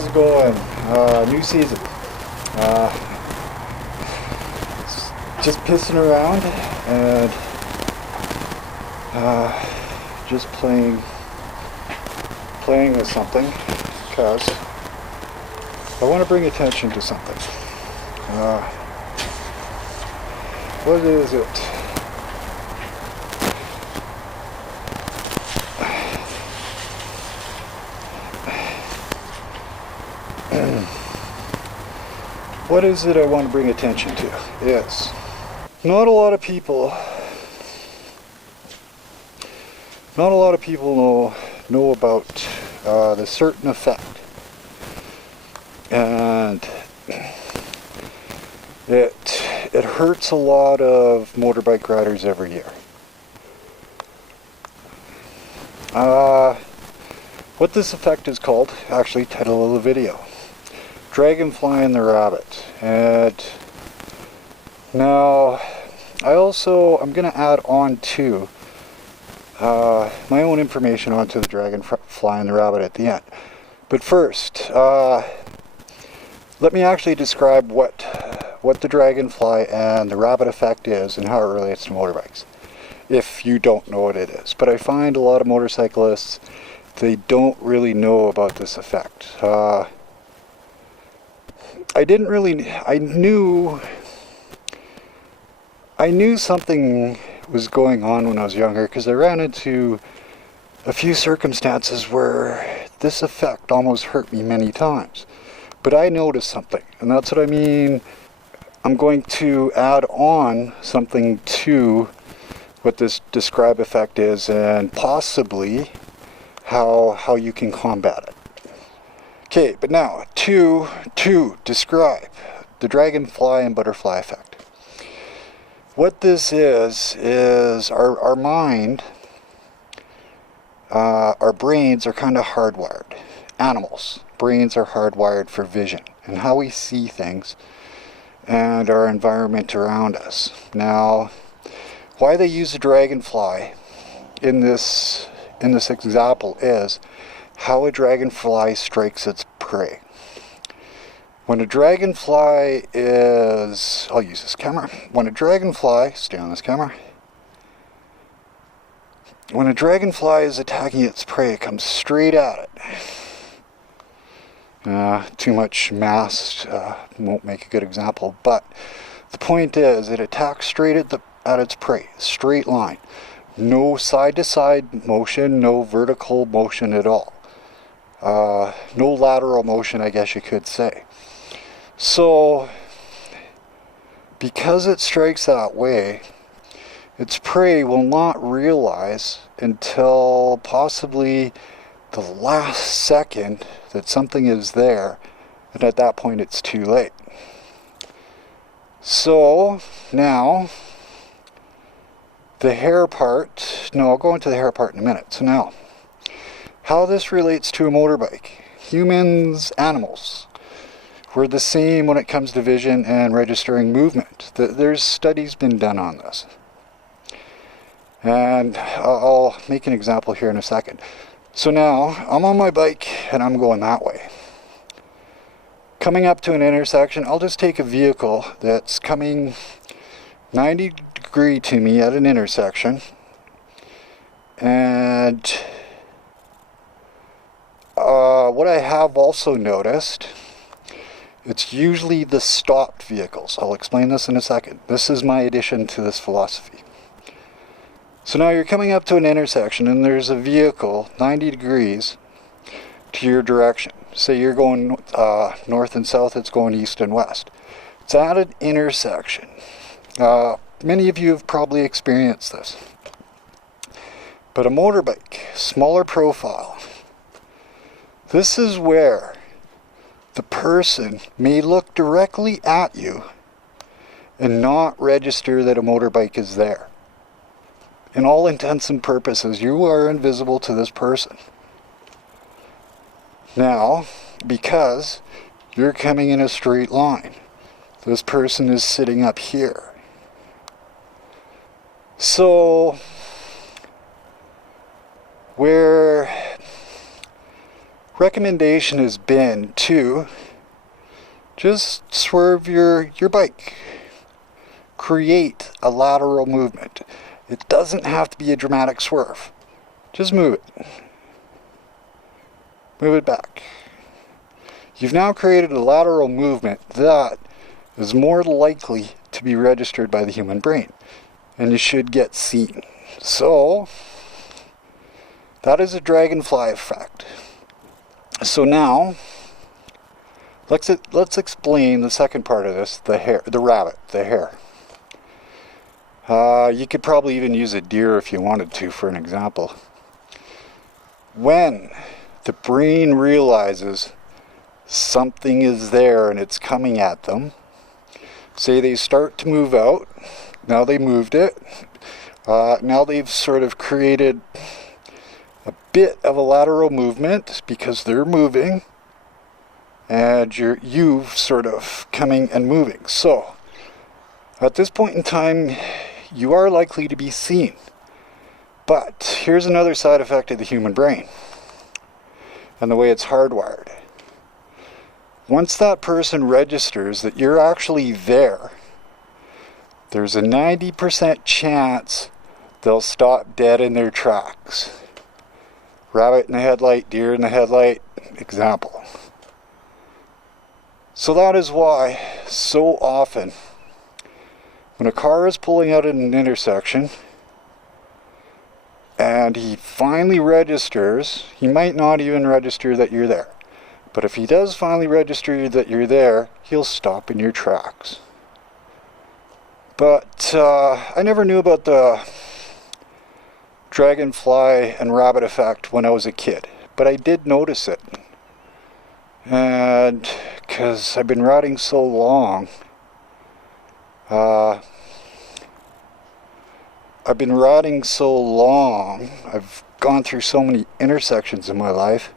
how's it going? New season. Just pissing around and just playing with something because I want to bring attention to something. What is it? What is it I want to bring attention to? Yes. Not a lot of people know about the certain effect, and it hurts a lot of motorbike riders every year. What this effect is called, actually, title of the video, Dragonfly and the Rabbit. And now I'm going to add on to my own information onto the Dragonfly and the Rabbit at the end. But first, let me actually describe what the Dragonfly and the Rabbit effect is and how it relates to motorbikes, if you don't know what it is. But I find a lot of motorcyclists, they don't really know about this effect. I knew something was going on when I was younger, because I ran into a few circumstances where this effect almost hurt me many times. But I noticed something, and that's what I mean. I'm going to add on something to what this describe effect is, and possibly how you can combat it. Okay, but now to describe the dragonfly and butterfly effect. What this is our mind, our brains are kind of hardwired. Animals' brains are hardwired for vision and how we see things and our environment around us. Now, why they use a dragonfly in this example is how a dragonfly strikes its prey. When a dragonfly is, I'll use this camera. When a dragonfly, stay on this camera. When a dragonfly is attacking its prey, it comes straight at it. Too much mass won't make a good example, but the point is, it attacks straight at its prey, straight line. No side-to-side motion, no vertical motion at all. No lateral motion, I guess you could say. So, because it strikes that way, its prey will not realize until possibly the last second that something is there, and at that point it's too late. So, now, the hair part, no, I'll go into the hair part in a minute. So now, how this relates to a motorbike. Humans, animals, we're the same when it comes to vision and registering movement. There's studies been done on this. And I'll make an example here in a second. So now, I'm on my bike and I'm going that way. Coming up to an intersection, I'll just take a vehicle that's coming 90 degree to me at an intersection. And what I have also noticed, it's usually the stopped vehicles. I'll explain this in a second. This is my addition to this philosophy. So now you're coming up to an intersection and there's a vehicle 90 degrees to your direction. Say you're going north and south, it's going east and west. It's at an intersection. Many of you have probably experienced this. But a motorbike, smaller profile, this is where the person may look directly at you and not register that a motorbike is there. In all intents and purposes, you are invisible to this person. Now, because you're coming in a straight line, this person is sitting up here. So, where recommendation has been to just swerve your bike. Create a lateral movement. It doesn't have to be a dramatic swerve. Just move it. Move it back. You've now created a lateral movement that is more likely to be registered by the human brain, and you should get seen. So that is a dragonfly effect. So now let's explain the second part of this, the hare, the rabbit, the hare. You could probably even use a deer if you wanted to for an example. When the brain realizes something is there and it's coming at them, say they start to move out, now they moved it, now they've sort of created a bit of a lateral movement because they're moving, and you've sort of coming and moving. So at this point in time, you are likely to be seen. But here's another side effect of the human brain and the way it's hardwired. Once that person registers that you're actually there, there's a 90% chance they'll stop dead in their tracks. Rabbit in the headlight, deer in the headlight, example. So that is why so often when a car is pulling out at an intersection and he finally registers, he might not even register that you're there. But if he does finally register that you're there, he'll stop in your tracks. But I never knew about the dragonfly and rabbit effect when I was a kid, but I did notice it. And because I've been riding so long, I've gone through so many intersections in my life,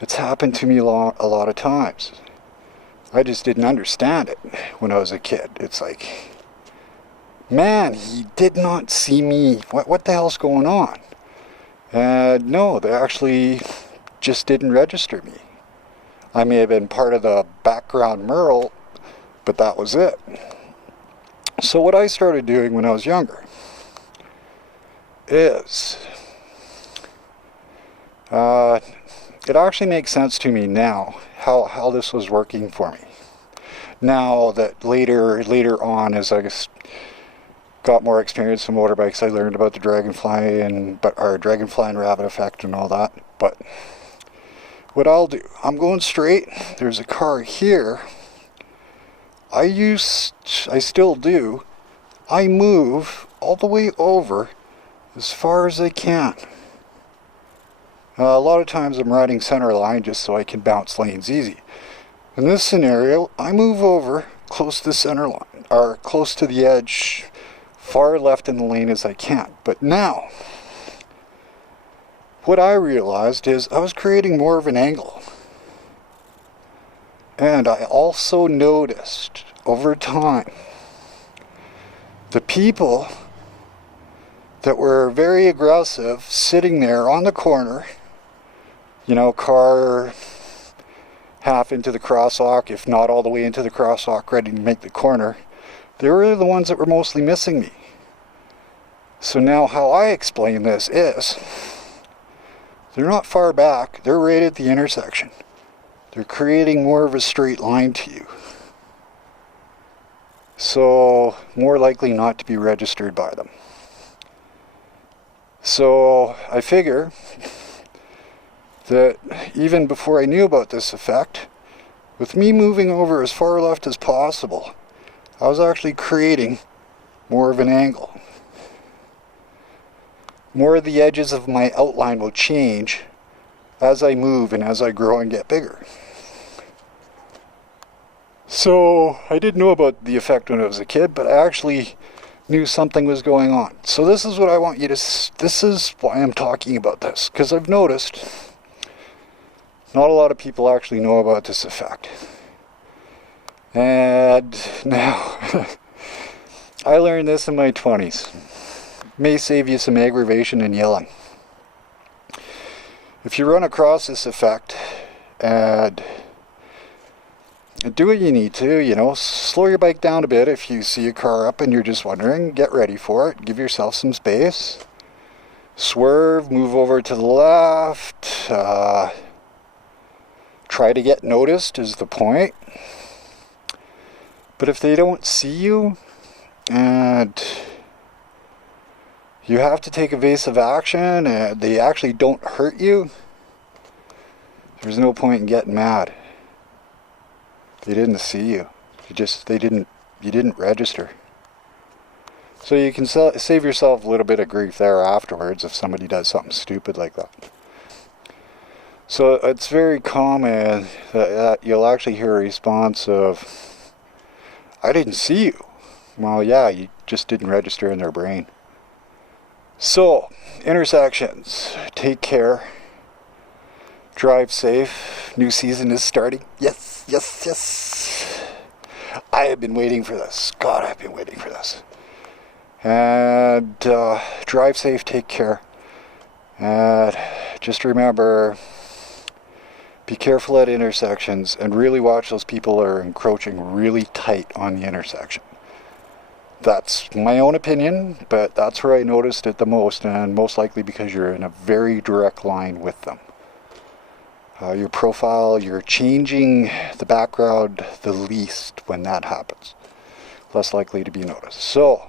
it's happened to me a lot of times. I just didn't understand it when I was a kid. It's like, man, he did not see me. What the hell's going on? And no, they actually just didn't register me. I may have been part of the background mural, but that was it. So what I started doing when I was younger is, it actually makes sense to me now how this was working for me. Now that later on, as I got more experience in motorbikes, I learned about the dragonfly and rabbit effect and all that. But what I'll do, I'm going straight. There's a car here. I still do. I move all the way over as far as I can. A lot of times I'm riding center line just so I can bounce lanes easy. In this scenario, I move over close to the center line, or close to the edge, far left in the lane as I can. But now, what I realized is I was creating more of an angle. And I also noticed over time, the people that were very aggressive sitting there on the corner, car half into the crosswalk, if not all the way into the crosswalk, ready to make the corner, they were the ones that were mostly missing me. So now how I explain this is, they're not far back, they're right at the intersection. They're creating more of a straight line to you. So more likely not to be registered by them. So I figure that even before I knew about this effect, with me moving over as far left as possible, I was actually creating more of an angle. More of the edges of my outline will change as I move and as I grow and get bigger. So I didn't know about the effect when I was a kid, but I actually knew something was going on. So this is what I want you to, this is why I'm talking about this, because I've noticed not a lot of people actually know about this effect. And now, I learned this in my 20s. May save you some aggravation and yelling. if you run across this effect, and do what you need to, you know, slow your bike down a bit if you see a car up and you're just wondering, get ready for it, give yourself some space, swerve, move over to the left, try to get noticed is the point. But if they don't see you and you have to take evasive action and they actually don't hurt you, there's no point in getting mad. They didn't see you. You didn't register. So you can save yourself a little bit of grief there afterwards if somebody does something stupid like that. So it's very common that you'll actually hear a response of, I didn't see you. Well, yeah, you just didn't register in their brain. So, intersections, take care. Drive safe. New season is starting. Yes, yes, yes. I have been waiting for this. God, I've been waiting for this. And drive safe, take care. And just remember, be careful at intersections and really watch those people that are encroaching really tight on the intersection. That's my own opinion, but that's where I noticed it the most, and most likely because you're in a very direct line with them. Your profile, you're changing the background the least when that happens. Less likely to be noticed. So,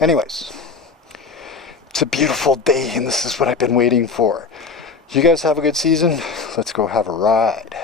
anyways, it's a beautiful day and this is what I've been waiting for. You guys have a good season. Let's go have a ride.